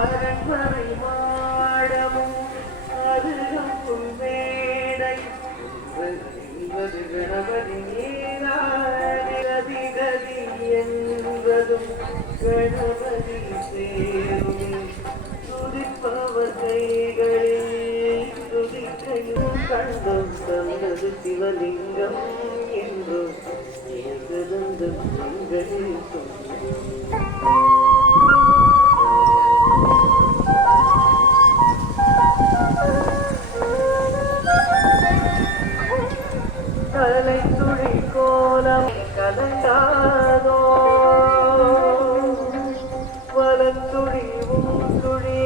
அரண்மனை மாடமும் அருகம்பும் மேடை என்பது கணபதி நீராடி கதி என்பதும் கணபதி சேரும் துதிப்பவர் கைகளில் துதிக்கையும் கண்டும் தந்தது சிவலிங்கம் என்றும் ஏகதந்த பெண்களில் கலை துளி கோலம் கலந்தாதோ வலத்துளி துளி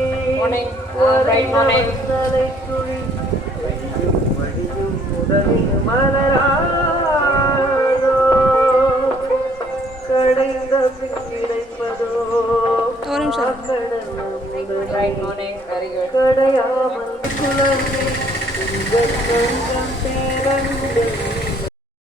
தலை துளி வடியும் உடலில் மலராதோ கடைந்த பின் கிடைப்பதோ கடையாமல் குழந்தை உங்கள் பேரங்கள்